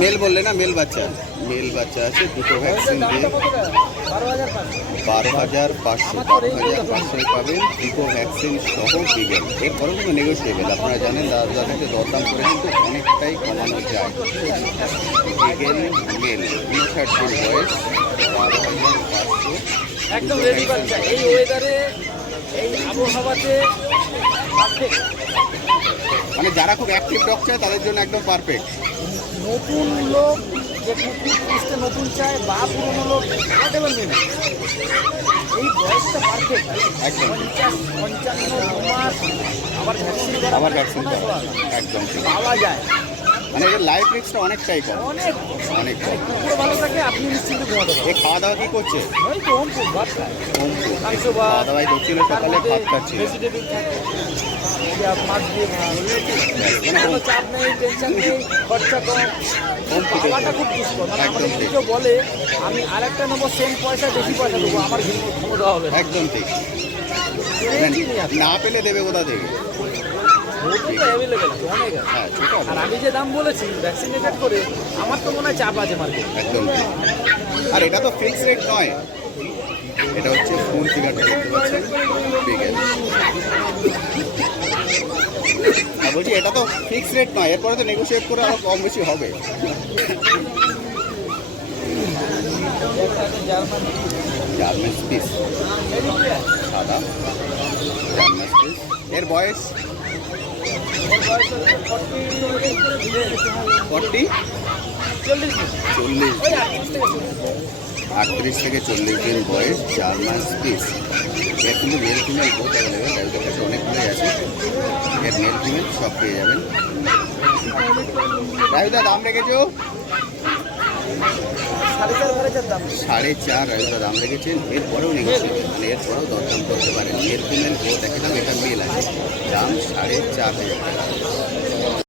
Mail বললে না, mail বাচ্চা আছে, দুটো ভ্যাকসিন দিয়ে 12,500 পাবেন, দুটো ভ্যাকসিন সহ বিগেল। এরপরেও কিন্তু নেগোসিয়েবল, আপনারা জানেন দাদা থেকে দরদাম করে কিন্তু অনেকটাই কমানো যায়। বিগেল মেল 59 দিন বয়স, 12,500। একদম রেডি বাচ্চা, এই ওয়েদারে এই আবহাওয়াতে পারফেক্ট। মানে যারা খুব অ্যাক্টিভ ডগ চায় তাদের জন্য একদম পারফেক্ট। নতুন লোক যে কুকুর নতুন চায় বা পুরোনো লোক হোয়াটএভার নেবে, এই বয়সটা পারফেক্ট। একদম 55 মাস আবার ভ্যাকসিন করা, একদম পাওয়া যায়। মানে এর লাইফ রিস্কটা অনেকটাই কম, অনেক অনেক কম। কুকুর ভালো থাকে, আপনি নিশ্চিন্তে ঘুমাতে পারবেন। এই খাওয়া দাওয়া কি করছে? ওই তো হোম ফুড, ভাত খায়, মাংস বা খাওয়া দাওয়াই করছিল, সকালে ভাত খাচ্ছিল। ভেজিটেবল থাকে, মাছ দিয়ে কোনো চাপ নেই, টেনশন নেই, খরচা কম, খাওয়াটা খুব দুষ্কর। মানে আমাদের যদি কেউ বলে আমি আরেকটা নেবো সেম পয়সা বেশি পয়সা দেবো, আমার ক্ষমতা হবে না। একদম ঠিক। না পেলে দেবে কোথা থেকে? অ্যাভেলেবেল আছে, অনেক আছে। হ্যাঁ, ছোট আর আমি যে দাম বলেছি ভ্যাকসিনেটেড করে, আমার তো মনে হয় চাপ আছে মার্কেট। একদম ঠিক। আর এটা তো ফিক্স রেট নয়, এটা হচ্ছে ফুল ফিগারটা দেখতে পাচ্ছেন, বিগেল। আর বলছি এটা তো ফিক্স রেট নয়, এরপরে তো নেগোসিয়েট করে আরো কম বেশি হবে। জার্মান স্পিস, সাদা জার্মান স্পিস। এর বয়স 40 40 38 থেকে 40 দিন বয়স, জার্মান স্পিস। এর কিন্তু মেল ফিমেল বোথ অ্যাভেলেবেল, তাদের কাছে অনেকগুলোই আছে। এর মেল ফিমেল সব পেয়ে যাবেন। রাজুদা দাম রেখেছো 4.5, রাজুদা দাম রেখেছেন। এরপরেও নেগোসিয়েবল, মানে এরপরেও দরদাম করতে পারেন। মেল ফিমেল বোথ একই দাম, এটা মেল আছে, দাম 4.5 হাজার টাকা।